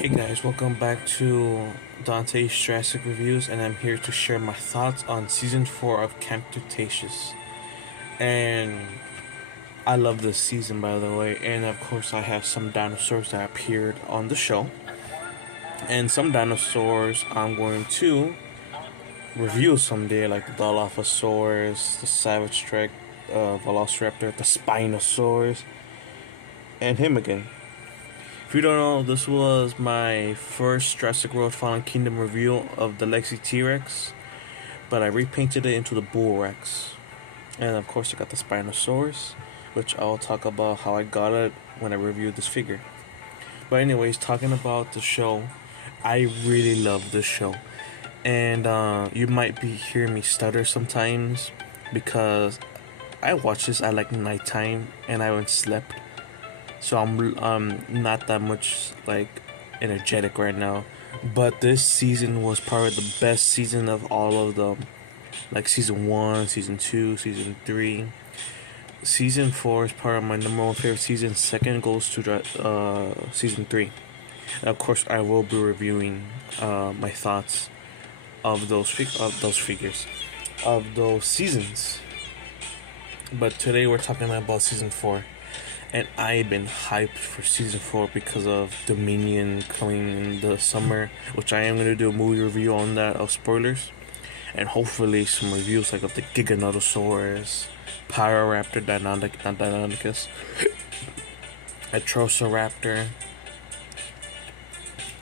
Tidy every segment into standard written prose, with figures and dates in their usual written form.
Hey guys, welcome back to Dante's Jurassic Reviews, and I'm here to share my thoughts on season 4 of Camp Cretaceous. And I love this season, by the way, and of course, I have some dinosaurs that appeared on the show, and some dinosaurs I'm going to review someday, like the Dilophosaurus, the Savage Strike, Velociraptor, the Spinosaurus, and him again. If you don't know, this was my first Jurassic World Fallen Kingdom review of the Lexi T-Rex, but I repainted it into the Bull Rex. And of course I got the Spinosaurus, which I'll talk about how I got it when I reviewed this figure. But anyways, talking about the show, I really love this show. And you might be hearing me stutter sometimes because I watch this at like nighttime and I haven't slept. So I'm not that much like energetic right now, but this season was probably the best season of all of them, like season 1, season 2, season 3. Season 4 is probably my number one favorite season. Second goes to season 3. And of course, I will be reviewing my thoughts of those figures, of those seasons. But today we're talking about season 4. And I've been hyped for season 4 because of Dominion coming in the summer, which I am going to do a movie review on that of spoilers. And hopefully some reviews like of the Giganotosaurus, Pyroraptor, Deinonychus, Ceratosaurus,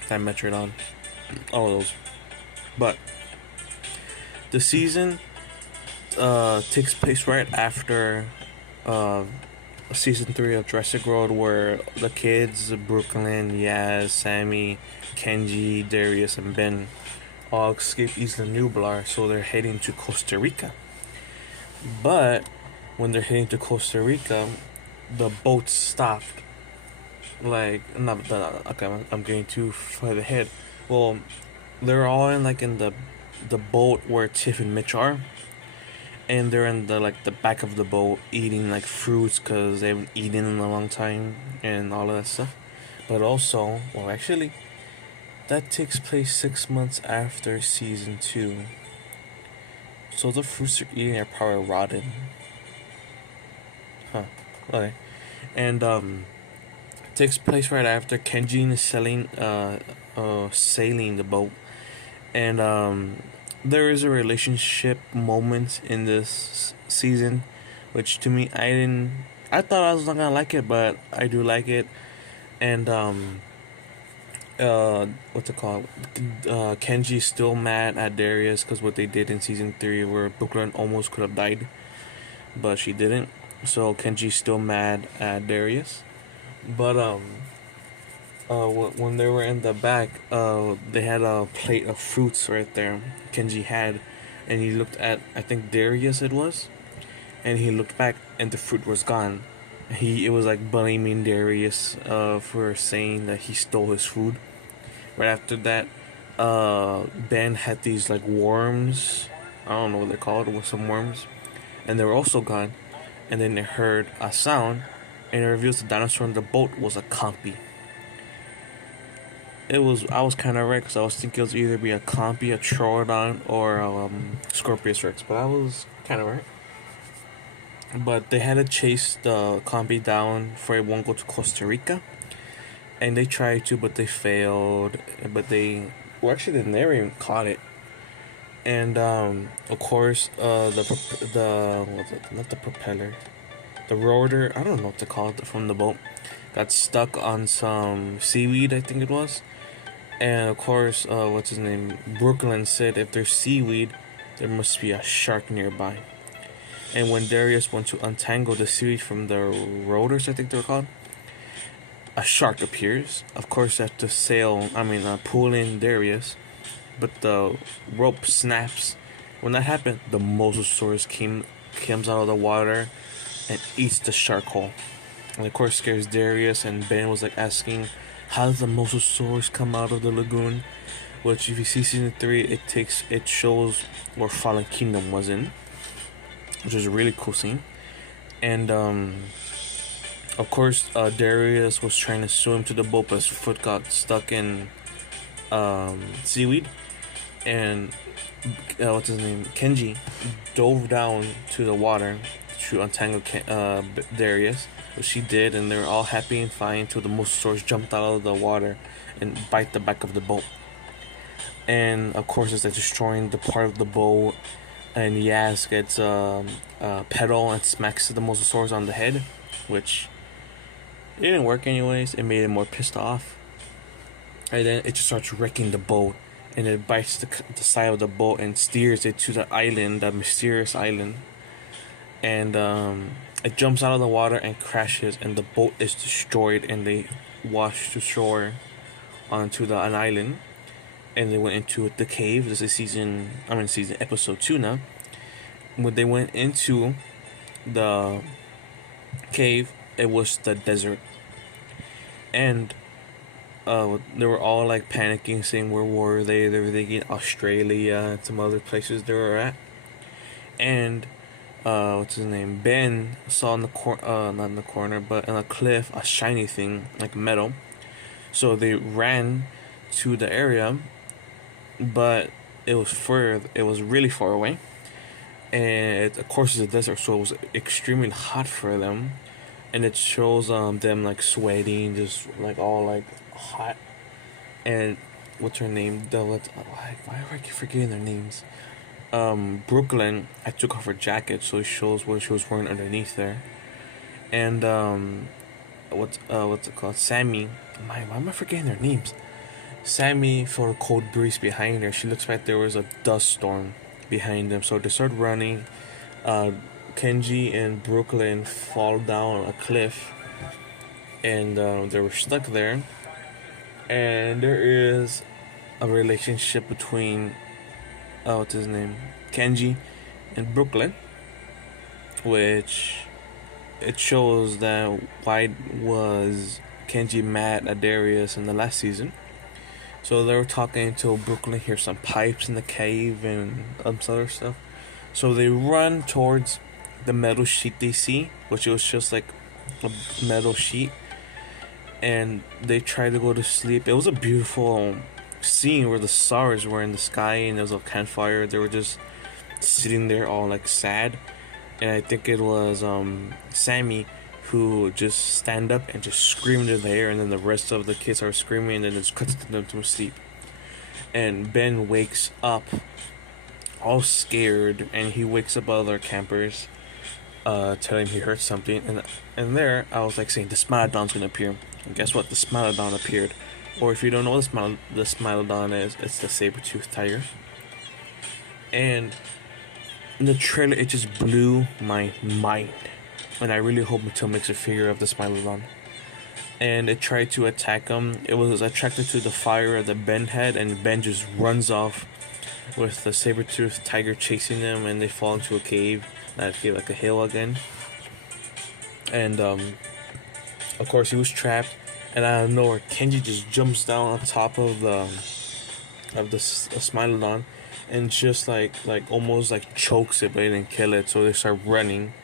Dimetrodon, all of those. But the season takes place right after season 3 of Jurassic World, where the kids, Brooklyn, Yaz, Sammy, Kenji, Darius, and Ben all escape Isla Nublar, so they're heading to Costa Rica. But when they're heading to Costa Rica, the boat stopped. I'm getting too far ahead. Well, they're all in the boat where Tiff and Mitch are, and they're in the back of the boat eating like fruits because they haven't eaten in a long time and all of that stuff. But also, well, actually, that takes place 6 months after season 2, so the fruits they're eating are probably rotten. Okay. And takes place right after Kenji is sailing the boat, and there is a relationship moment in this season, which to me I thought I was not gonna like it, but I do like it. And what's it called? Kenji's still mad at Darius because what they did in season 3, where Brooklyn almost could have died, but she didn't. So Kenji's still mad at Darius, but when they were in the back, they had a plate of fruits right there. Kenji had, and he looked at, I think Darius it was, and he looked back, and the fruit was gone. It was like blaming Darius for saying that he stole his food. Right after that, Ben had these like worms. I don't know what they're called. With some worms, and they were also gone. And then they heard a sound, and it reveals the dinosaur in the boat was a compy. I was kind of right because I was thinking it was either be a Compy, a Troodon, or Scorpius Rex, but I was kind of right. But they had to chase the Compy down for it won't go to Costa Rica, and they tried to, but they failed. But they never even caught it. And of course, not the propeller, the rotor, I don't know what to call it, from the boat got stuck on some seaweed, I think it was. And of course, what's his name? Brooklyn said if there's seaweed, there must be a shark nearby. And when Darius went to untangle the seaweed from the rotors, I think they're called, a shark appears. Of course, they have to pull in Darius, but the rope snaps. When that happened, the Mosasaurus comes out of the water and eats the shark whole. And of course, scares Darius, and Ben was like asking, how does the Mosasaurus come out of the lagoon? Which, if you see season 3, it shows where Fallen Kingdom was in, which is a really cool scene. And Of course, Darius was trying to swim to the boat, but his foot got stuck in seaweed, and what's his name? Kenji dove down to the water to untangle Darius, which she did, and they were all happy and fine until the Mosasaurus jumped out of the water and bite the back of the boat. And of course, it's like destroying the part of the boat, and Yaz gets a pedal and smacks the Mosasaurus on the head, which it didn't work anyways. It made it more pissed off. And then it just starts wrecking the boat, and it bites the side of the boat and steers it to the island, that mysterious island. And it jumps out of the water and crashes, and the boat is destroyed, and they wash to shore onto an island. And they went into the cave. This is episode 2 now. When they went into the cave, it was the desert. And they were all like panicking, saying where were they? They were thinking Australia and some other places they were at. And what's his name? Ben saw in the not in the corner, but on a cliff, a shiny thing like metal. So they ran to the area, but it was really far away, and of course it's a desert, so it was extremely hot for them, and it shows them like sweating, just like all like hot. And what's her name? Why do I keep forgetting their names? Brooklyn. I took off her jacket, so it shows what she was wearing underneath there. And what's it called? Sammy. Why am I forgetting their names? Sammy felt a cold breeze behind her. She looks like there was a dust storm behind them. So they start running. Kenji and Brooklyn fall down a cliff, and they were stuck there. And there is a relationship between what's his name, Kenji and Brooklyn, which it shows that why was Kenji mad at Darius in the last season. So they were talking until Brooklyn hears some pipes in the cave and some other stuff. So they run towards the metal sheet they see, which was just like a metal sheet, and they try to go to sleep. It was a beautiful scene where the stars were in the sky and there was a campfire. They were just sitting there all like sad, and I think it was Sammy who just stand up and just scream into the air, and then the rest of the kids are screaming, and then it just cuts them to sleep. And Ben wakes up all scared, and he wakes up other campers, telling him he heard something. And there I was like saying the Smilodon's gonna appear, and guess what? The Smilodon appeared. Or if you don't know what the Smilodon is, it's the saber-toothed tiger. And in the trailer, it just blew my mind. And I really hope Mattel makes a figure of the Smilodon. And it tried to attack him. It was attracted to the fire that Ben had, and Ben just runs off with the saber-toothed tiger chasing them, and they fall into a cave. Not a cave, like a hill again. And of course he was trapped, and out of nowhere Kenji just jumps down on top of the Smilodon, and just like almost like chokes it, but they didn't kill it. So they start running.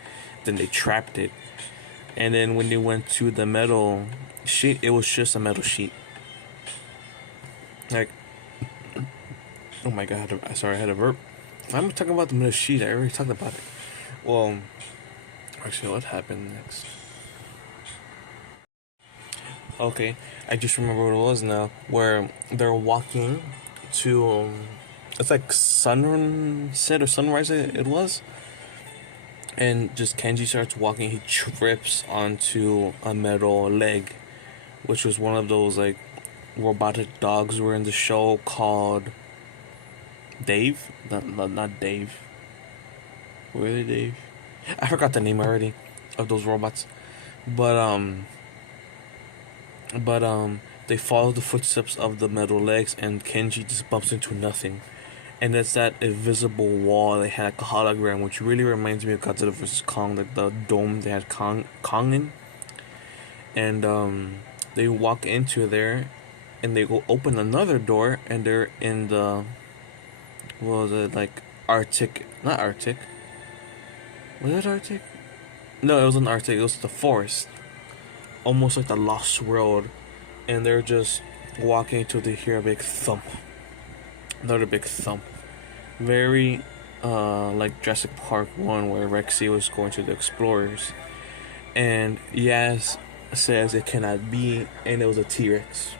Then they trapped it, and then when they went to the metal sheet, it was just a metal sheet. Like, oh my god, I had a burp. I'm talking about the metal sheet. I already talked about it. Well, actually, what happened next? Okay, I just remember what it was now. Where they're walking to, it's like sunset or sunrise. It was. And just Kenji starts walking, he trips onto a metal leg, which was one of those like robotic dogs were in the show called Dave? Not Dave. Were they Dave? I forgot the name already of those robots. But they follow the footsteps of the metal legs, and Kenji just bumps into nothing. And it's that invisible wall they had, like a hologram, which really reminds me of Godzilla vs. Kong, like the dome they had Kong in. And they walk into there, and they go open another door, and they're in the, what was it, like Arctic, not Arctic. Was it Arctic? No, it wasn't Arctic, it was the forest. almost like the Lost World, and they're just walking until they hear a big thump. Another big thump. Very like Jurassic Park 1, where Rexy was going to the explorers. And Yaz says it cannot be, and it was a T-Rex.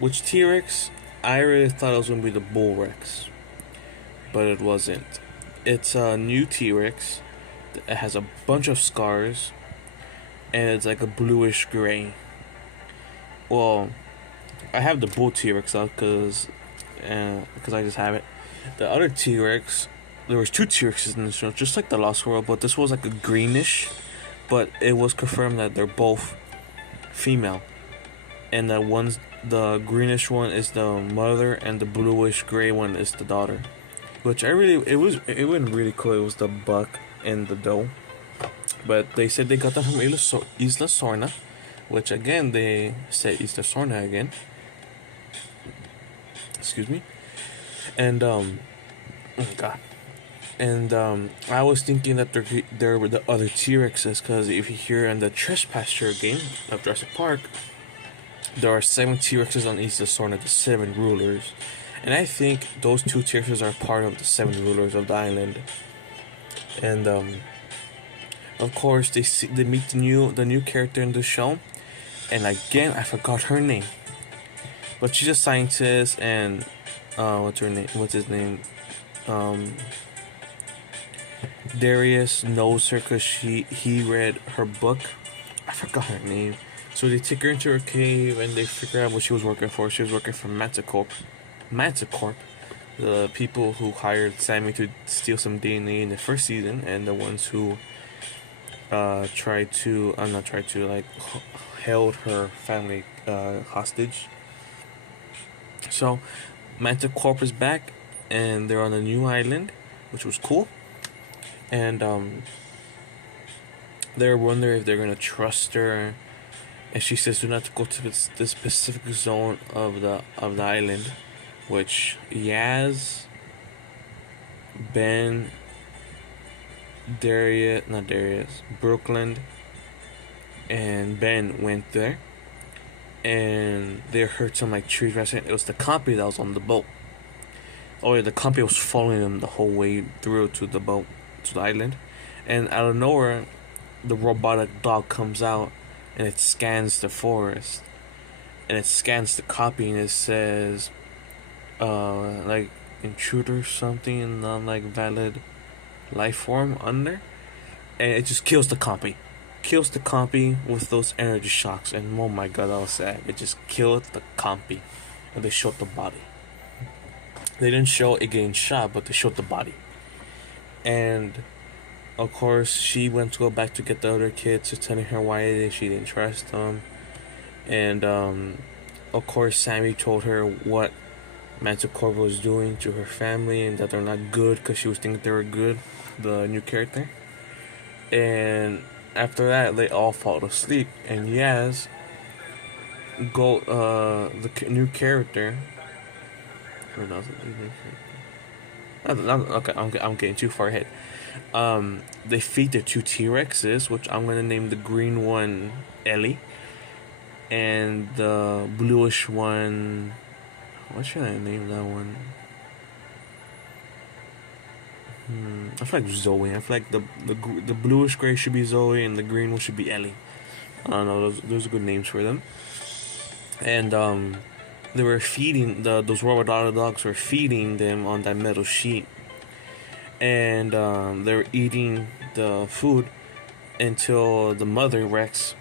Which T-Rex? I really thought it was going to be the Bull Rex, but it wasn't. It's a new T-Rex. It has a bunch of scars, and it's like a bluish gray. Well, I have the Bull T-Rex out because I just have it. The other T-Rex, there was 2 T-Rexes in this show, just like the Lost World, but this was like a greenish, but it was confirmed that they're both female. And the greenish one is the mother, and the bluish gray one is the daughter. Which it went really cool. It was the buck and the doe. But they said they got them from Isla Sorna, which again they said Isla Sorna again. Excuse me. And oh god. And I was thinking that there were the other T-Rexes, because if you hear in the Trespasser game of Jurassic Park, there are 7 T-Rexes on Isla Sorna, the 7 rulers. And I think those 2 T-Rexes are part of the 7 rulers of the island. And of course they meet the new character in the show. And again, I forgot her name. But she's a scientist, and what's his name? Darius knows her because he read her book. I forgot her name. So they take her into her cave, and they figure out what she was working for. She was working for Manticorp, the people who hired Sammy to steal some DNA in the first season, and the ones who held her family hostage. So Manticorp is back, and they're on a new island, which was cool. And they're wondering if they're gonna trust her. And she says do not go to this specific zone of the island, which Yaz, Ben, Brooklyn, and Ben went there, and they heard some like trees rustling. It was the compy that was on the boat. Oh yeah, the compy was following them the whole way through to the boat, to the island, and out of nowhere, the robotic dog comes out, and it scans the forest, and it scans the copy, and it says, like intruder something, and non like valid life form under, and it just kills the copy. Kills the compy with those energy shocks, and oh my god, that was sad. It just killed the compy, and they showed the body. They didn't show it getting shot, but they showed the body. And of course, she went to go back to get the other kids, to telling her why she didn't trust them. And of course, Sammy told her what Manticorp was doing to her family, and that they're not good, because she was thinking they were good, the new character. And after that, they all fall asleep, and Yaz, the new character. Okay, I'm getting too far ahead. They feed the 2 T-Rexes, which I'm gonna name the green one Ellie, and the bluish one. What should I name that one? I feel like Zoe. I feel like the bluish gray should be Zoe, and the green one should be Ellie. I don't know. Those are good names for them. And they were feeding those robot dogs were feeding them on that metal sheet, and they were eating the food until the mother Rex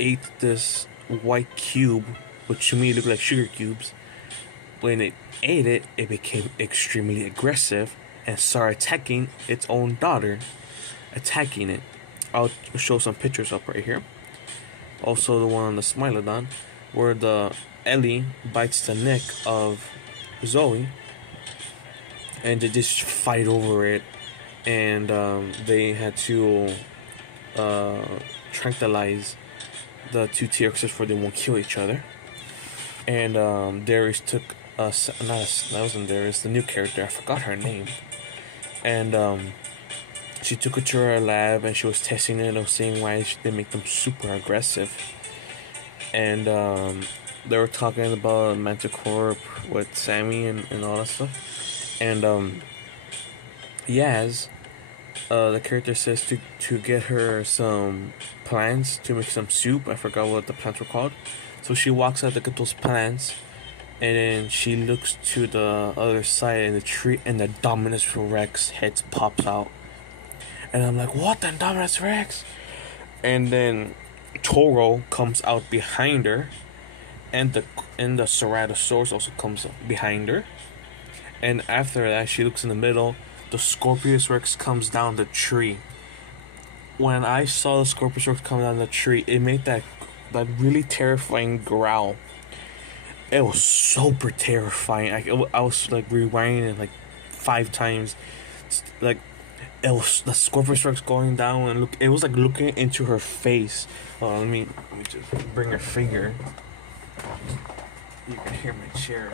ate this white cube, which to me looked like sugar cubes. When it ate it, it became extremely aggressive and started attacking its own daughter, attacking it. I'll show some pictures up right here. Also, the one on the Smilodon, where the Ellie bites the neck of Zoe, and they just fight over it, and they had to tranquilize the 2 T-Rexes for they won't kill each other. And Darius took that wasn't Darius, the new character, I forgot her name. And she took it to her lab and she was testing it and seeing why they make them super aggressive. And they were talking about Manticore with Sammy and all that stuff. And Yaz, the character says to get her some plants to make some soup. I forgot what the plants were called. So she walks out to get those plants, and then she looks to the other side of the tree, and the Dominus Rex head pops out. And I'm like, what the Dominus Rex? And then Toro comes out behind her, and the Ceratosaurus also comes up behind her. And after that, she looks in the middle. The Scorpius Rex comes down the tree. When I saw the Scorpius Rex come down the tree, it made that really terrifying growl. It was super terrifying. I was like rewinding it like 5 times. Like, it was the Scorpius Rex going down, and it was like looking into her face. Well, let me just bring her figure. You can hear my chair.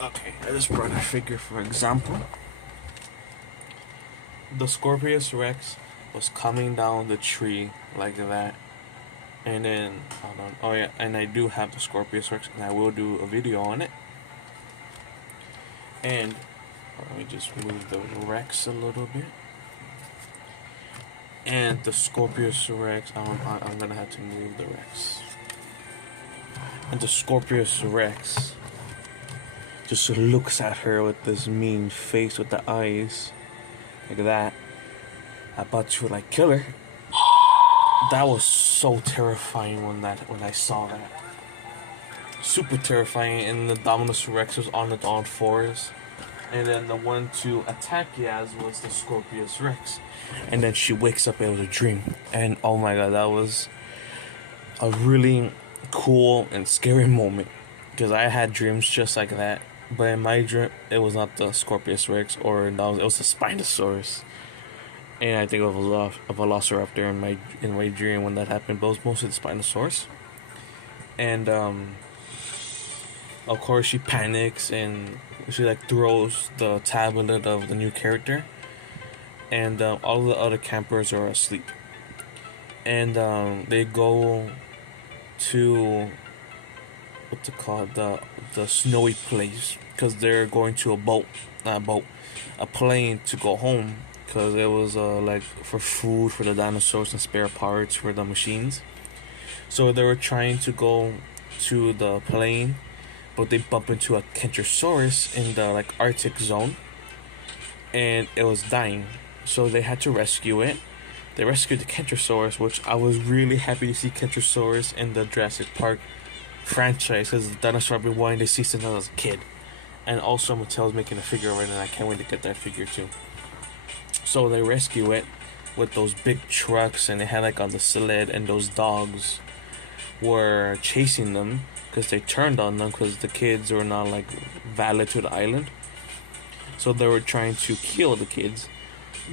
Okay, I just brought her figure for example. The Scorpius Rex was coming down the tree like that. And then, hold on. Oh yeah, and I do have the Scorpius Rex, and I will do a video on it. And let me just move the Rex a little bit. And the Scorpius Rex, I'm gonna have to move the Rex. And the Scorpius Rex just looks at her with this mean face with the eyes, like that. About to like kill her. That was so terrifying when I saw that. Super terrifying. And the Dominus Rex was on its own fours. And then the one to attack Yaz was the Scorpius Rex. And then she wakes up out of a dream. And oh my god, that was a really cool and scary moment. Because I had dreams just like that. But in my dream, it was not the Scorpius Rex, it was the Spinosaurus. And I think of a Velociraptor in my dream when that happened. But it was mostly the Spinosaurus. And of course she panics and she like throws the tablet of the new character. And all the other campers are asleep. And they go to what's it called, the snowy place, because they're going to a plane to go home, because it was like for food for the dinosaurs and spare parts for the machines. So they were trying to go to the plane, but they bump into a Kentrosaurus in the like Arctic zone, and it was dying. So they had to rescue it. They rescued the Kentrosaurus, which I was really happy to see Kentrosaurus in the Jurassic Park franchise, because the dinosaur I've been wanting to see since I was a kid. And also Mattel's making a figure of it, and I can't wait to get that figure too. So they rescue it with those big trucks, and they had like on the sled, and those dogs were chasing them because they turned on them because the kids were not like valid to the island. So they were trying to kill the kids,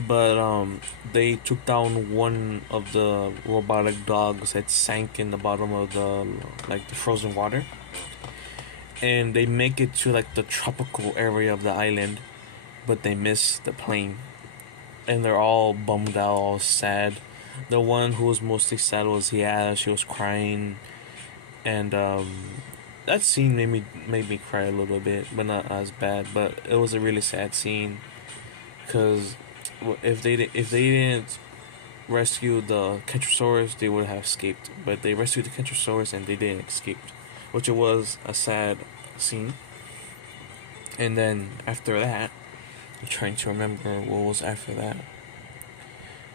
but they took down one of the robotic dogs that sank in the bottom of the frozen water, and they make it to like the tropical area of the island, but they miss the plane, and they're all bummed out, all sad. The one who was mostly sad was Yaz. She was crying, and that scene made me cry a little bit, but not as bad. But it was a really sad scene, because if they didn't rescue the Kentrosaurus, they would have escaped. But they rescued the Kentrosaurus and they didn't escape, which it was a sad scene. And then after that, I'm trying to remember what was after that.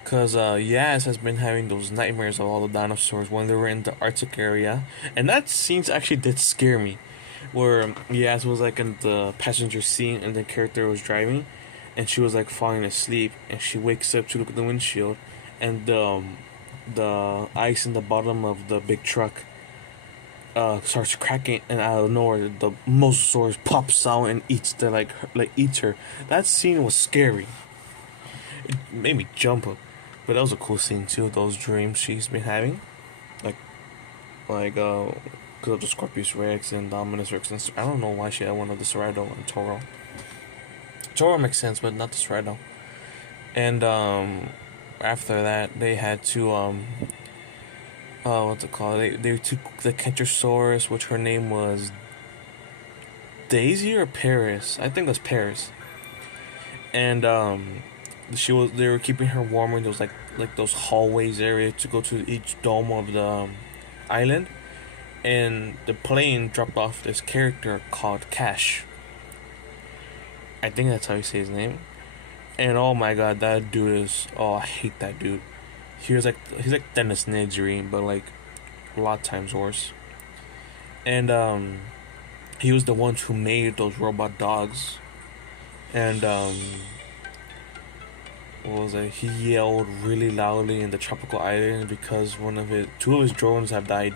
Because Yaz has been having those nightmares of all the dinosaurs when they were in the Arctic area. And that scene actually did scare me. Where Yaz was like in the passenger seat and the character was driving. And she was like falling asleep. And she wakes up to look at the windshield. And the ice in the bottom of the big truck starts cracking. And out of nowhere, the Mosasaurus pops out and eats eats her. That scene was scary. It made me jump up. But that was a cool scene too. Those dreams she's been having, because of the Scorpius Rex and Dominus Rex. And I don't know why she had one of the Ceratosaurus and Toro. Toro makes sense, but not this Rhino. And after that, they had to what's it called? They took the Cretaceous, which her name was Daisy or Paris. I think it was Paris. And they were keeping her warm in those like those hallways area to go to each dome of the island. And the plane dropped off this character called Cash. I think that's how you say his name. And oh my god, that dude is, oh, I hate that dude. He's like Dennis Nedry, but like a lot of times worse. And he was the one who made those robot dogs. And what was it? He yelled really loudly in the tropical island because two of his drones have died.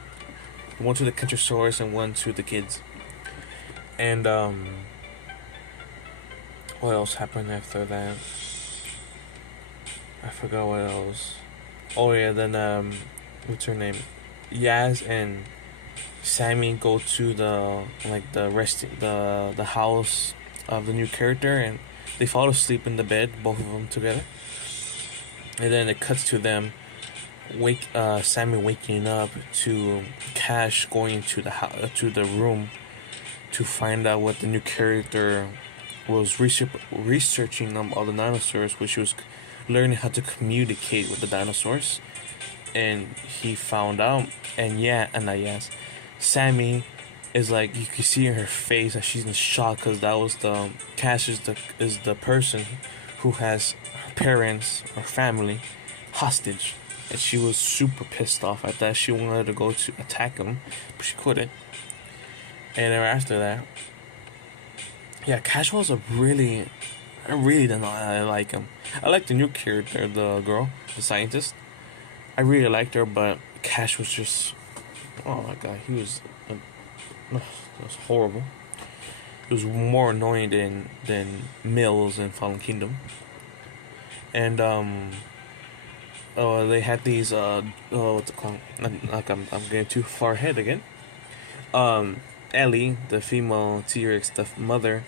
One to the Cretaceous and one to the kids. And what else happened after that? I forgot what else. Oh yeah, then what's her name? Yaz and Sammy go to the house of the new character, and they fall asleep in the bed, both of them together. And then it cuts to them Sammy waking up to Cash going to to the room to find out what the new character was researching all the dinosaurs, which was learning how to communicate with the dinosaurs. And he found out, and Sammy is like, you can see in her face that she's in shock because that was Cash is the person who has her parents or family hostage. And she was super pissed off at that. She wanted to go to attack him, but she couldn't. And then after that, Cash was I really don't know. I like him. I like the new character, the girl, the scientist. I really liked her, but Cash was just, oh my god, it was horrible. It was more annoying than Mills in Fallen Kingdom. And they had these what's it called? I'm getting too far ahead again. Ellie, the female T-Rex, the mother,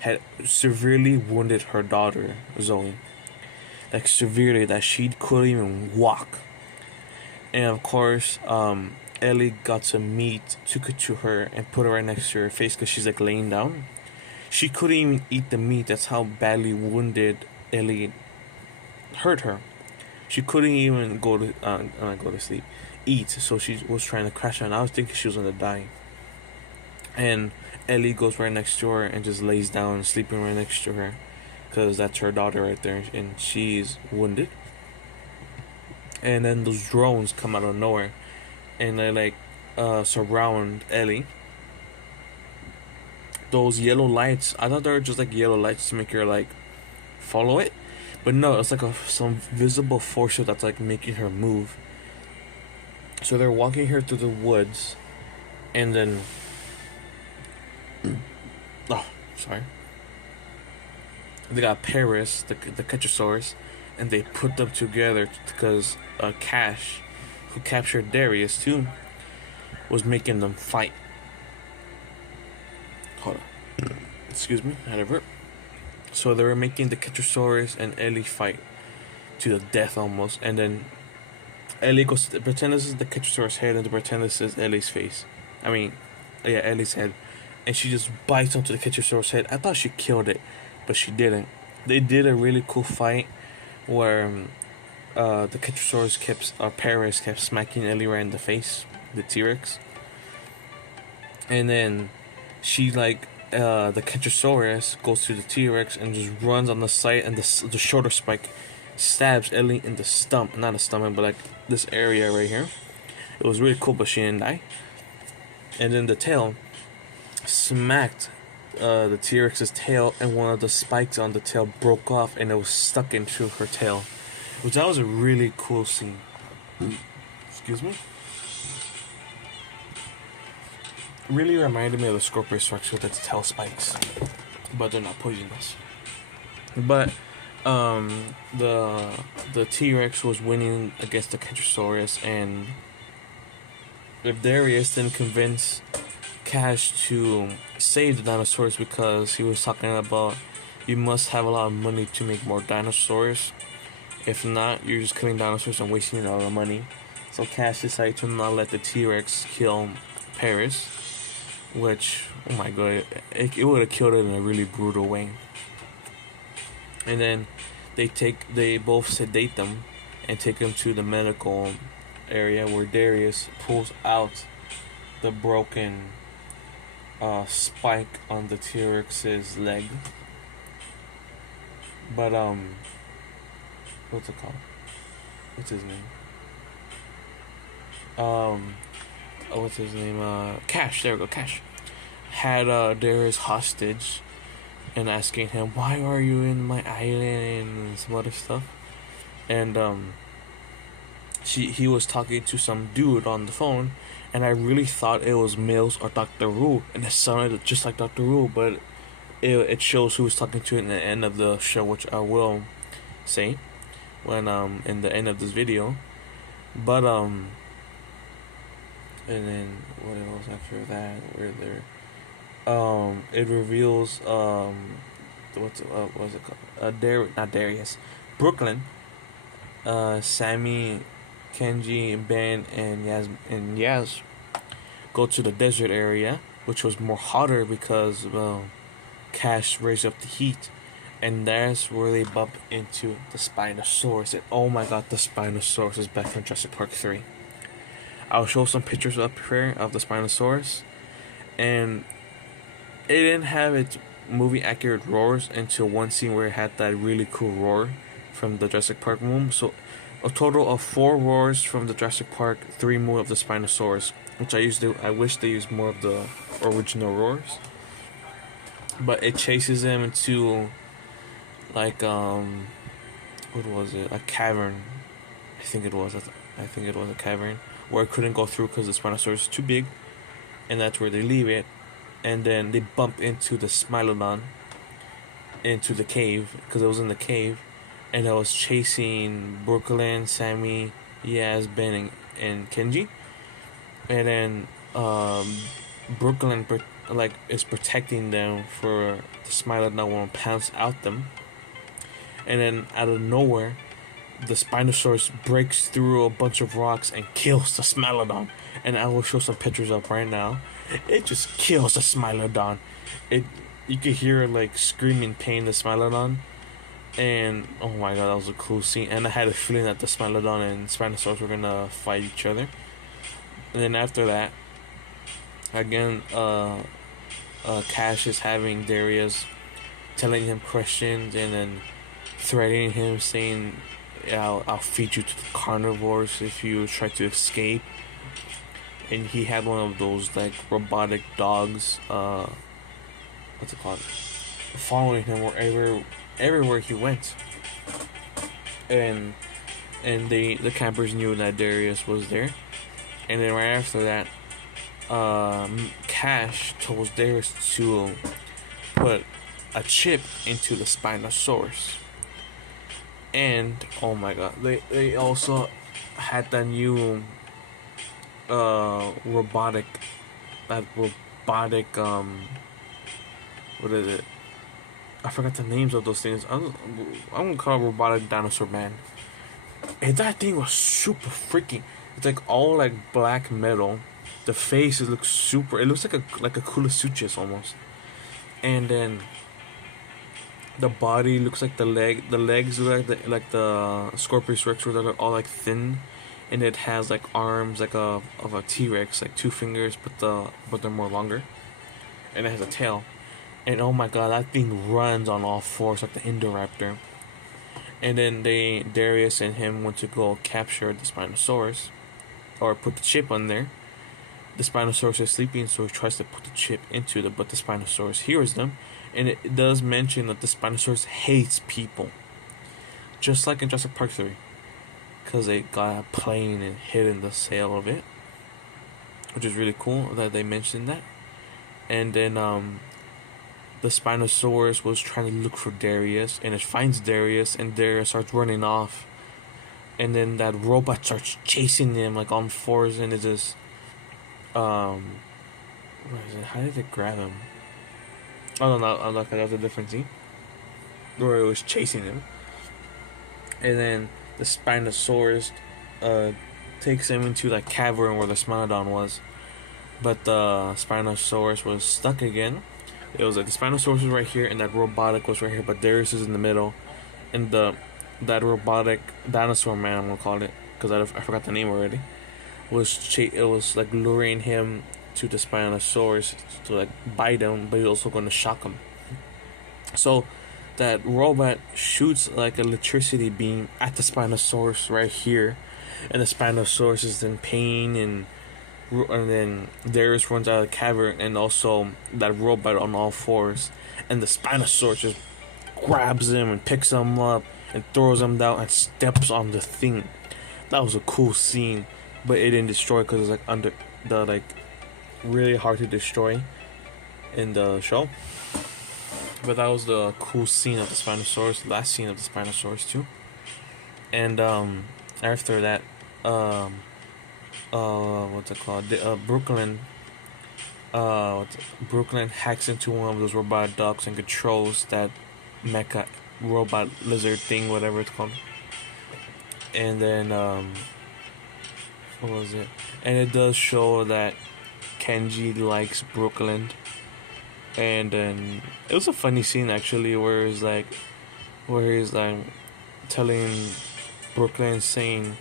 had severely wounded her daughter Zoe, like severely that she couldn't even walk. And of course, Ellie took it to her and put it right next to her face because she's like laying down. She couldn't even eat the meat. That's how badly wounded Ellie hurt her. She couldn't even go to sleep, eat. So she was trying to crash out. And I was thinking she was gonna die. And Ellie goes right next to her and just lays down, sleeping right next to her, because that's her daughter right there, and she's wounded. And then those drones come out of nowhere, and they surround Ellie. Those yellow lights, I thought they were just like yellow lights to make her like follow it, but no, it's like some visible force that's like making her move. So they're walking her through the woods, and then they got Paris, the Cretaceous, and they put them together because Cash, who captured Darius too, was making them fight. Hold on. Excuse me, I had a burp. So they were making the Cretaceous and Ellie fight to the death almost, and then Ellie goes to pretend this is the Cretaceous head and to pretend this is Ellie's face. Ellie's head. And she just bites onto the Cretaceous head. I thought she killed it, but she didn't. They did a really cool fight where the Cretaceous Paris kept smacking Ellie right in the face, the T-Rex. And then she the Cretaceous goes to the T-Rex and just runs on the side, and the shoulder spike stabs Ellie in the stomach, not the stomach, but like this area right here. It was really cool, but she didn't die. And then the tail smacked the T-Rex's tail, and one of the spikes on the tail broke off, and it was stuck into her tail. That was a really cool scene. Excuse me. Really reminded me of the Scorpiosaurus with its tail spikes, but they're not poisonous. But the T-Rex was winning against the Cretaceous, and if Darius didn't convince Cash to save the dinosaurs because he was talking about you must have a lot of money to make more dinosaurs. If not, you're just killing dinosaurs and wasting all the money. So Cash decided to not let the T-Rex kill Paris, which, oh my god, it would have killed it in a really brutal way. And then they both sedate them and take them to the medical area where Darius pulls out the broken spike on the T-Rex's leg. But what's it called? What's his name? What's his name? Cash. There we go. Cash had Darius hostage and asking him, "Why are you in my island?" and some other stuff. And he was talking to some dude on the phone, and I really thought it was Mills or Dr. Wu, and it sounded just like Dr. Wu, but it shows who was talking to in the end of the show, which I will say when in the end of this video. But and then what else after that? Where there it reveals what's it called? Not Darius, Brooklyn, Sammy, Kenji, Ben, and Yaz go to the desert area, which was more hotter because Cash raised up the heat, and that's where they bump into the Spinosaurus. And oh my god, the Spinosaurus is back from Jurassic Park 3. I'll show some pictures up here of the Spinosaurus, and it didn't have its movie accurate roars until one scene where it had that really cool roar from the Jurassic Park movie. So a total of 4 roars from the Jurassic Park 3 movie of the Spinosaurus, which I wish they used more of the original roars. But it chases them into like what was it? A cavern. I think it was a cavern where it couldn't go through because the Spinosaurus is too big, and that's where they leave it. And then they bump into the Smilodon into the cave because it was in the cave, and I was chasing Brooklyn, Sammy, Yaz, Ben, and Kenji. And then Brooklyn is protecting them for the Smilodon won't pounce out them. And then out of nowhere, the Spinosaurus breaks through a bunch of rocks and kills the Smilodon. And I will show some pictures up right now. It just kills the Smilodon. You could hear like screaming pain, the Smilodon. And oh my god, that was a cool scene. And I had a feeling that the Smilodon and Spinosaurus were gonna fight each other. And then after that, again, Cash is having Darius telling him questions and then threatening him, saying, yeah, I'll feed you to the carnivores if you try to escape. And he had one of those like robotic dogs, what's it called, following him everywhere he went. And the campers knew that Darius was there. And then right after that, Cash told Darius to put a chip into the Spinosaurus. And oh my god, they also had that new robotic what is it? I forgot the names of those things. I'm gonna call it robotic dinosaur man. And that thing was super freaking. It's like all like black metal. The face looks super. It looks like a Kulasuchus almost. And then the body looks like the leg. The legs look like the Scorpius Rex, where they're all like thin, and it has like arms like of a T-Rex, like 2 fingers, but they're more longer. And it has a tail. And oh my god, that thing runs on all 4s like the Indoraptor. And then Darius and him went to go capture the Spinosaurus, or put the chip on there. The Spinosaurus is sleeping, so he tries to put the chip into but the Spinosaurus hears them, and it does mention that the Spinosaurus hates people, just like in Jurassic Park 3, because they got a plane and hit in the sail of it, which is really cool that they mentioned that. And then the Spinosaurus was trying to look for Darius, and it finds Darius, and Darius starts running off. And then that robot starts chasing him like on 4s, and it just what is it? How did it grab him? Oh no, that was a different scene. where it was chasing him. And then the Spinosaurus takes him into that cavern where the Smilodon was. But the Spinosaurus was stuck again. It was like the Spinosaurus was right here and that robotic was right here, but Darius is in the middle. And that robotic dinosaur man, I'm gonna call it, because I forgot the name already, it was like luring him to the Spinosaurus to like bite him, but he's also gonna shock him. So that robot shoots like electricity beam at the Spinosaurus right here, and the Spinosaurus is in pain, and then Darius runs out of the cavern, and also that robot on all fours, and the Spinosaurus just grabs him and picks him up and throws him down and steps on the thing. That was a cool scene, but it didn't destroy because it's like under the like really hard to destroy in the show. But that was the cool scene of the Spinosaurus, last scene of the Spinosaurus too. And after that, what's it called? Brooklyn hacks into one of those robot dogs and controls that mecha robot lizard thing, whatever it's called. And then what was it? And it does show that Kenji likes Brooklyn. And then it was a funny scene actually, where he's like telling Brooklyn, saying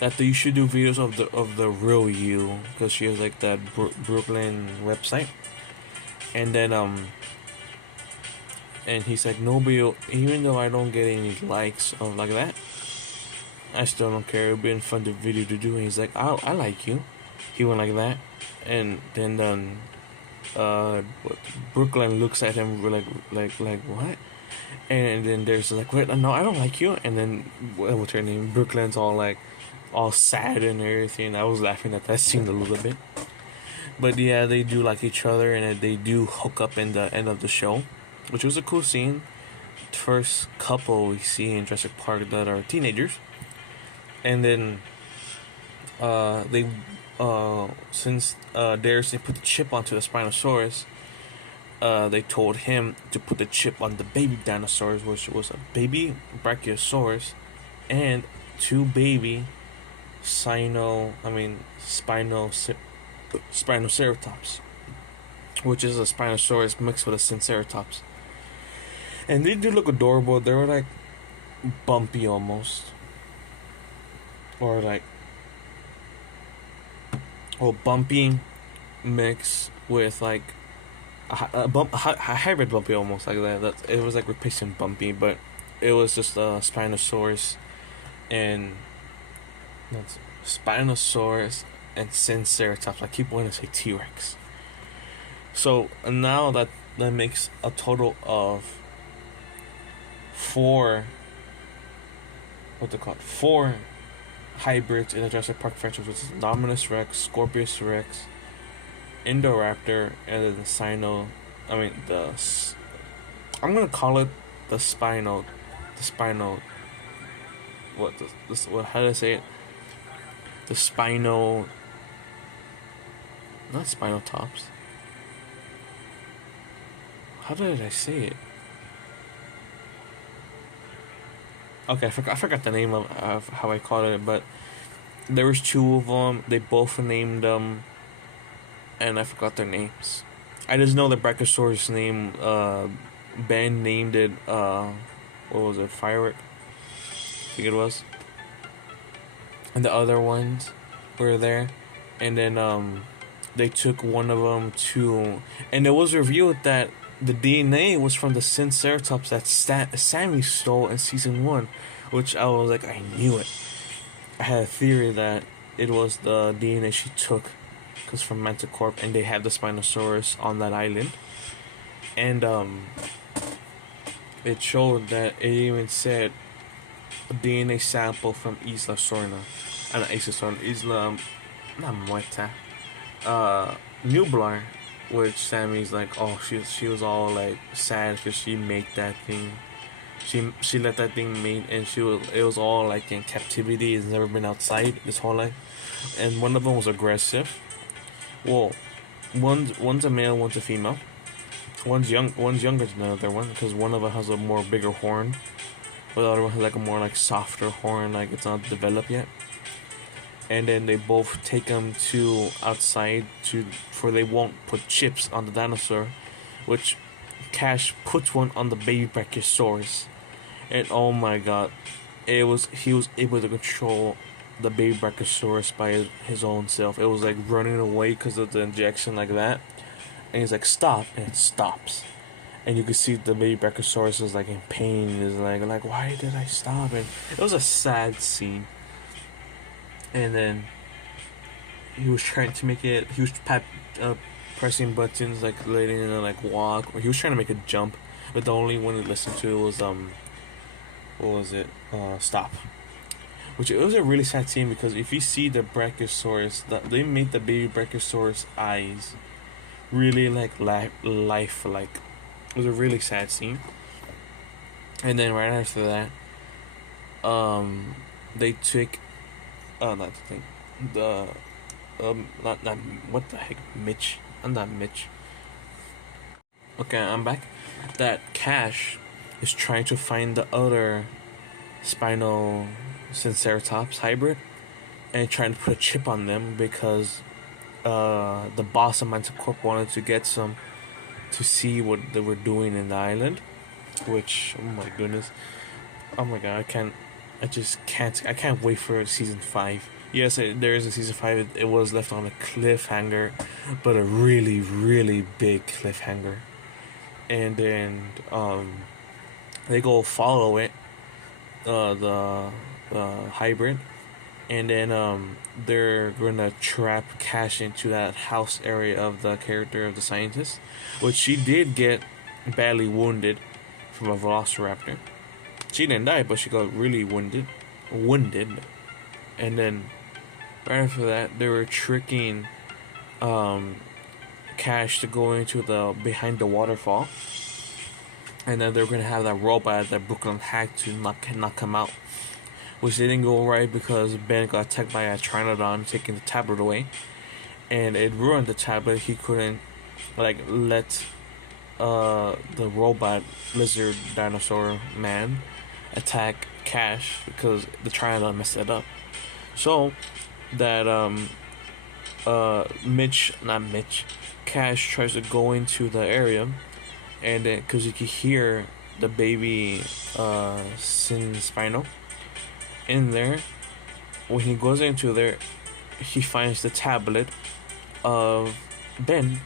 that you should do videos of the real you, because she has like that Brooklyn website. And then and he's like, nobody, even though I don't get any likes of like that, I still don't care. It'd be a fun video to do. And he's like, I like you. He went like that, and then Brooklyn looks at him like what? And then there's like, wait, no, I don't like you. And then what's her name? Brooklyn's all sad and everything. I was laughing at that scene a little bit. But yeah, they do like each other, and they do hook up in the end of the show, which was a cool scene. First couple we see in Jurassic Park that are teenagers. And then since Darius put the chip onto the Spinosaurus, they told him to put the chip on the baby dinosaurs, which was a baby Brachiosaurus and two baby Spinoceratops, which is a Spinosaurus mixed with a Sinceratops. And they do look adorable. They were like bumpy almost, or like bumpy mix with like a hybrid bumpy almost like that. It was like replacing bumpy, but it was just a Spinosaurus and that's Spinosaurus and Sinceratops. I keep wanting to say T-Rex. So now that makes a total of four hybrids in the Jurassic Park franchise, which is Dominus Rex, Scorpius Rex, Indoraptor, and then I'm gonna call it the Spino. How do I say it? The Spino. Not Spinotops. How did I say it? Okay, I forgot the name of how I called it, but there was two of them. They both named them, and I forgot their names. I just know the Brachiosaurus name. Ben named it. What was it? Firework. I think it was. And the other ones were there, and then they took one of them to, and it was revealed that the DNA was from the Sinceratops that Sammy stole in season 1, which I was like, I knew it. I had a theory that it was the DNA she took, because from Manticorp, and they had the Spinosaurus on that island, and it showed that it even said a DNA sample from Isla Muerta, Nublar. Which Sammy's like, oh, she was all like sad because she made that thing. She let that thing mate, and it was all like in captivity. It's never been outside this whole life. And one of them was aggressive. Well, one's a male, one's a female. One's younger than the other one because one of them has a more bigger horn, but the other one has like a more like softer horn, like it's not developed yet. And then they both take them to outside to for they won't put chips on the dinosaur, which Cash puts one on the baby Brachiosaurus, and oh my god, he was able to control the baby Brachiosaurus by his own self. It was like running away because of the injection like that, and he's like stop, and it stops, and you can see the baby Brachiosaurus is like in pain. Is like why did I stop? And it was a sad scene. And then he was trying to make it. He was pressing buttons, like letting it like walk, or he was trying to make a jump, but the only one he listened to was what was it? Stop. Which it was a really sad scene because if you see the Brachiosaurus, they made the baby Brachiosaurus eyes really like life like. It was a really sad scene. And then right after that, they took, not the thing, the, not what the heck, Mitch. I'm not Mitch. Okay, I'm back. That Cash is trying to find the other Spinosaurus hybrid and trying to put a chip on them because the boss of Manticorp wanted to get some to see what they were doing in the island. Which, oh my goodness, oh my god, I can't wait for season 5. Yes, there is a season 5. It was left on a cliffhanger, but a really, really big cliffhanger. And then they go follow it, the hybrid, and then they're gonna trap Cash into that house area of the character of the scientist, which she did get badly wounded from a velociraptor. She didn't die, but she got really wounded. And then right after that, they were tricking Cash to go into the behind the waterfall, and then they're gonna have that robot that Brooklyn hacked to knock him out, which didn't go right because Ben got attacked by a Pteranodon, taking the tablet away, and it ruined the tablet. He couldn't like let the robot lizard dinosaur man attack Cash because the Pteranodon messed it up. So that Cash tries to go into the area, and then because you can hear the baby Spino in there. When he goes into there, he finds the tablet of Ben,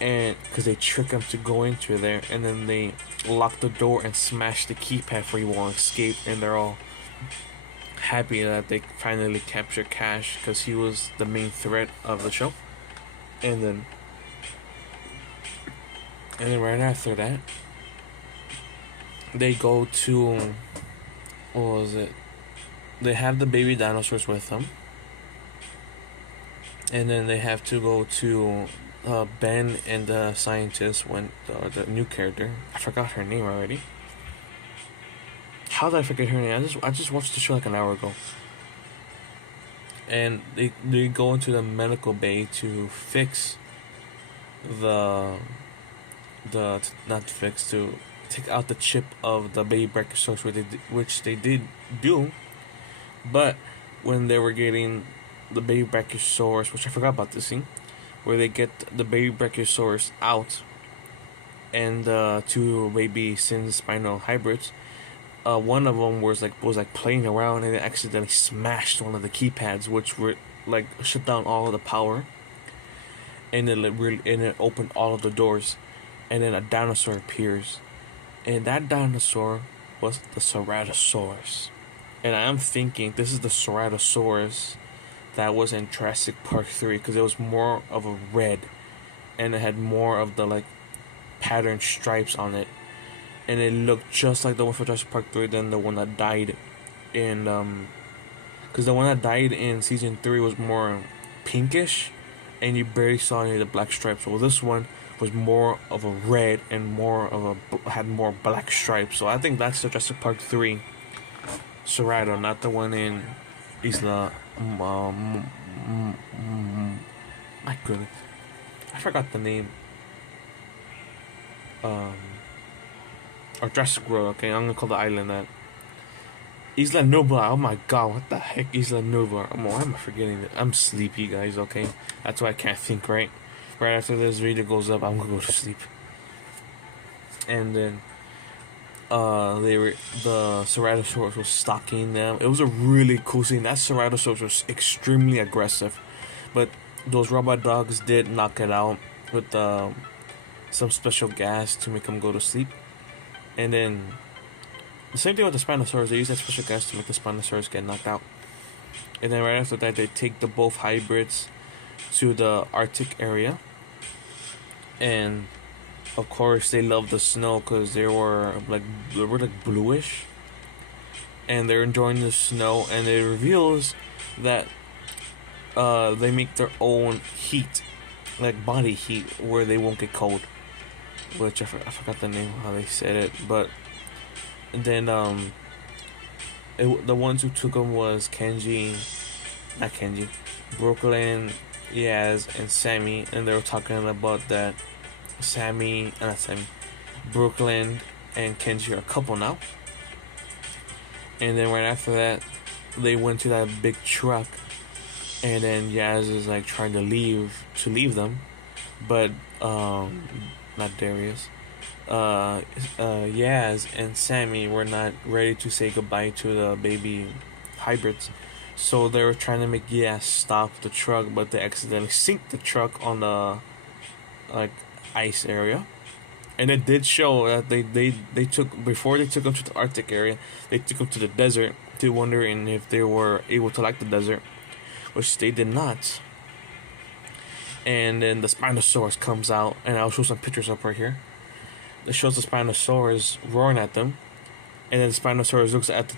and because they trick him to go into there, and then they lock the door and smash the keypad for he won't escape, and they're all happy that they finally captured Cash because he was the main threat of the show. And then right after that, they go to, what was it? They have the baby dinosaurs with them, and then they have to go to Ben and the scientist when the new character. I forgot her name already. How did I forget her name? I just watched the show like an hour ago. And they go into the medical bay to fix to take out the chip of the baby Brachiosaurus, which they did do. But when they were getting the baby Brachiosaurus, which I forgot about this scene, where they get the baby Brachiosaurus out and two baby Spino hybrids, one of them was like playing around and it accidentally smashed one of the keypads, which were like shut down all of the power, and it opened all of the doors, and then a dinosaur appears, and that dinosaur was the Ceratosaurus. And I'm thinking this is the Ceratosaurus that was in Jurassic Park 3 because it was more of a red, and it had more of the like pattern stripes on it, and it looked just like the one for Jurassic Park 3 than the one that died in because the one that died in season 3 was more pinkish and you barely saw any of the black stripes. Well, this one was more of a red and had more black stripes. So I think that's the Jurassic Park 3 Cerado, not the one in Isla. My goodness, I forgot the name. um, or Jurassic World. Okay, I'm gonna call the island that. Isla Nublar. Oh my god, what the heck, Isla Nublar? Why am I forgetting that? I'm sleepy, guys. Okay, that's why I can't think right. Right after this video goes up, I'm gonna go to sleep. And then, the Ceratosaurus was stalking them. It was a really cool scene. That Ceratosaurus was extremely aggressive, but those robot dogs did knock it out with some special gas to make them go to sleep. And then the same thing with the Spinosaurus. They use that special gas to make the Spinosaurus get knocked out. And then right after that, they take the both hybrids to the Arctic area. And of course, they love the snow because they were like bluish, and they're enjoying the snow. And it reveals that they make their own heat, like body heat, where they won't get cold. Which I forgot the name how they said it, but then the ones who took them was Brooklyn, Yaz, and Sammy, and they were talking about that Brooklyn and Kenji are a couple now. And then right after that, they went to that big truck, and then Yaz is like trying to leave them, but not Darius. Yaz and Sammy were not ready to say goodbye to the baby hybrids, so they were trying to make Yaz stop the truck, but they accidentally sink the truck on the ice area. And it did show that they took, before they took them to the Arctic area, they took them to the desert to wondering if they were able to like the desert, which they did not. And then the Spinosaurus comes out, and I'll show some pictures up right here. It shows the Spinosaurus roaring at them, and then the Spinosaurus looks at the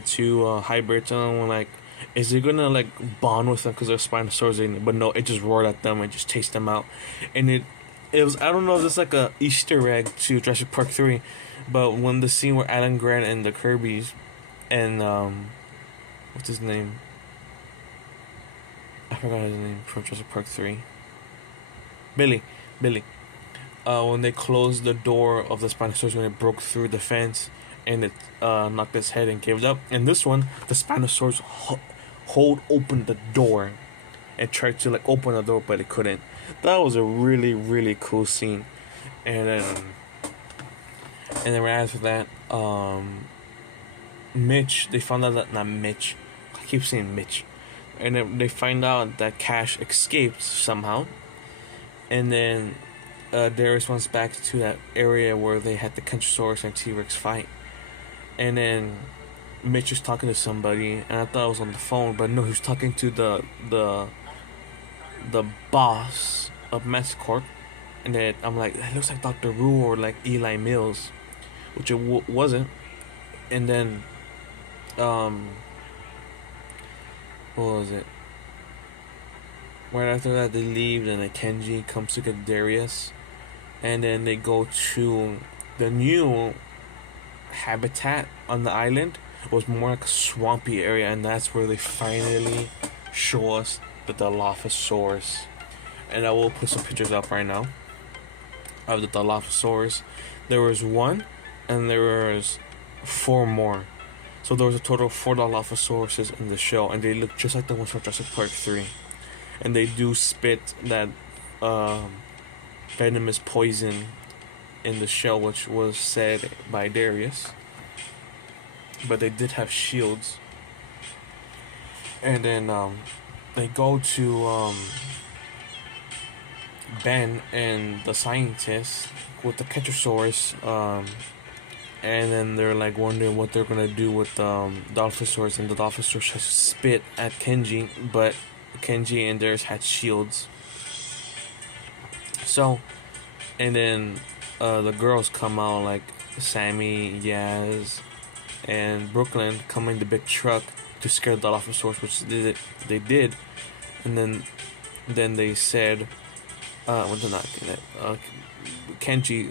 two hybrids, and I'm like, is it gonna like bond with them because they're Spinosaurus? But no, it just roared at them and just chased them out. And it was, I don't know if it's like a Easter egg to Jurassic Park 3, but when the scene where Alan Grant and the Kirbys and what's his name? I forgot his name from Jurassic Park 3. Billy. When they closed the door of the Spinosaurus, when it broke through the fence and it knocked its head and caved up. In this one, the Spinosaurus hold open the door and tried to like open the door, but it couldn't. That was a really, really cool scene. And then right after that, Mitch, they found out that, not Mitch, I keep saying Mitch. And then they find out that Cash escaped somehow. And then Darius went back to that area where they had the Cretaceous and T-Rex fight. And then Mitch was talking to somebody, and I thought it was on the phone, but no, he was talking to the boss of Mescorp. And then I'm like, it looks like Dr. Wu or like Eli Mills, which it wasn't. And then what was it? Right after that, they leave, and then Kenji comes to get Darius, and then they go to the new habitat on the island. It was more like a swampy area, and that's where they finally show us the Dilophosaurus. And I will put some pictures up right now of the Dilophosaurus. There was one, and there was 4 more. So there was a total of 4 Dilophosauruses in the show, and they look just like the ones from Jurassic Park 3. And they do spit that venomous poison in the show, which was said by Darius. But they did have shields. And then they go to Ben and the scientists with the Cretaceous, and then they're like wondering what they're gonna do with Dilophosaurus, and the Dilophosaurus has spit at Kenji, but Kenji and theirs had shields. So, and then the girls come out, like Sammy, Yaz, and Brooklyn come in the big truck to scare the Dilophosaurus, which they did. And then they said, Kenji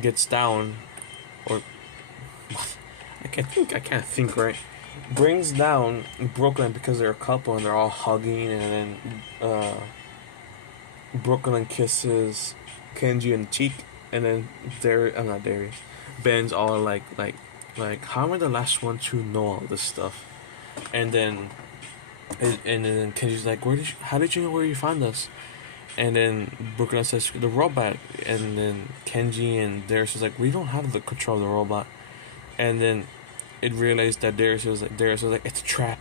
gets down, or I can't think right. Brings down Brooklyn because they're a couple and they're all hugging, and then Brooklyn kisses Kenji in the cheek, and then I'm not Darius. Ben's all like, how am I the last one to know all this stuff? And then Kenji's like, how did you know where you found us? And then Brooklyn says the robot, and then Kenji and Darius is like, we don't have the control of the robot. And then it realized that Darius was like, it's a trap.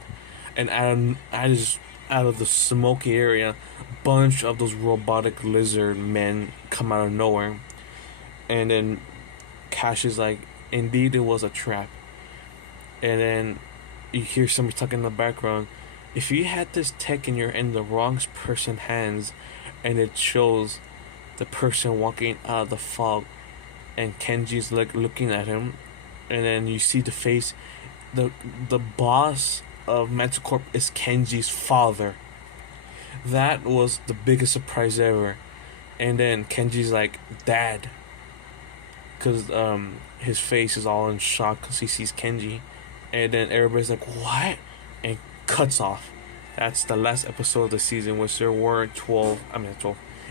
And out of the smoky area, a bunch of those robotic lizard men come out of nowhere. And then Cash is like, indeed it was a trap. And then you hear somebody talking in the background. If you had this tech and you're in the wrong person's hands, and it shows the person walking out of the fog, and Kenji's like looking at him, and then you see the face. The boss of Manticorp is Kenji's father. That was the biggest surprise ever. And then Kenji's like, Dad, because his face is all in shock because he sees Kenji, and then everybody's like, what? And cuts off. That's the last episode of the season, which there were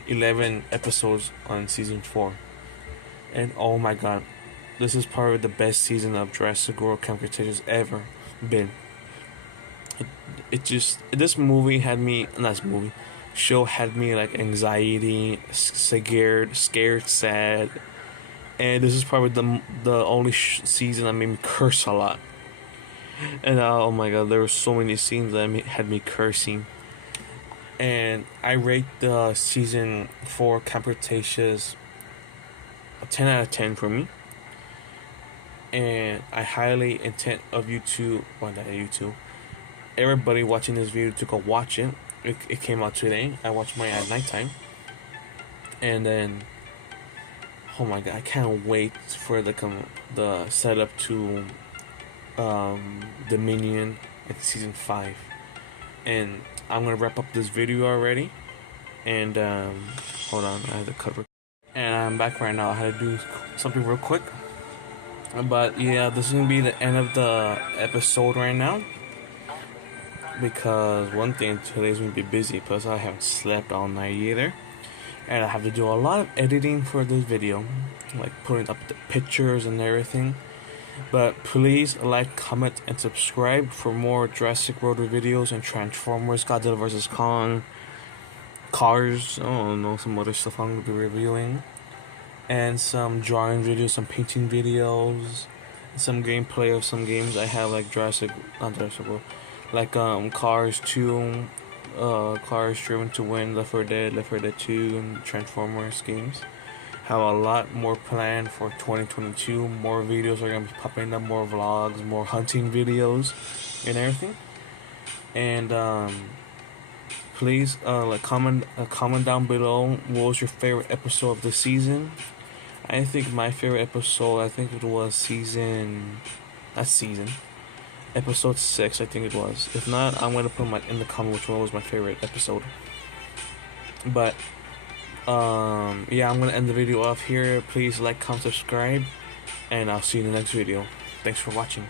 11 episodes on season 4. And oh my god, this is probably the best season of Jurassic World Camp Cretaceous ever been. This movie had me, show had me like anxiety, scared, sad. And this is probably the only season that made me curse a lot. And oh my god, there were so many scenes that had me cursing. And I rate the season 4 Camp Cretaceous a 10 out of 10 for me. And I highly intend of everybody watching this video to go watch it. It came out today. I watched mine at nighttime. And then, oh my god, I can't wait for the setup to Dominion at season 5. And I'm gonna wrap up this video already. And hold on, I have the cover. And I'm back right now. I had to do something real quick. But yeah, this is gonna be the end of the episode right now. Because one thing, today's gonna be busy. Plus, I haven't slept all night either. And I have to do a lot of editing for this video, like putting up the pictures and everything. But please like, comment, and subscribe for more Jurassic World videos and Transformers, Godzilla vs. Kong, Cars, I don't know, some other stuff I'm going to be reviewing. And some drawing videos, some painting videos, some gameplay of some games I have, like not Jurassic World, like Cars 2, Cars Driven to Win, Left 4 Dead 2, and Transformers games. Have a lot more planned for 2022. More videos are gonna be popping up, more vlogs, more hunting videos, and everything. And please comment down below what was your favorite episode of the season. I think my favorite episode, it was episode 6. I think it was. If not, I'm gonna put in the comment which one was my favorite episode. But yeah, I'm gonna end the video off here. Please like, comment, subscribe, and I'll see you in the next video. Thanks for watching.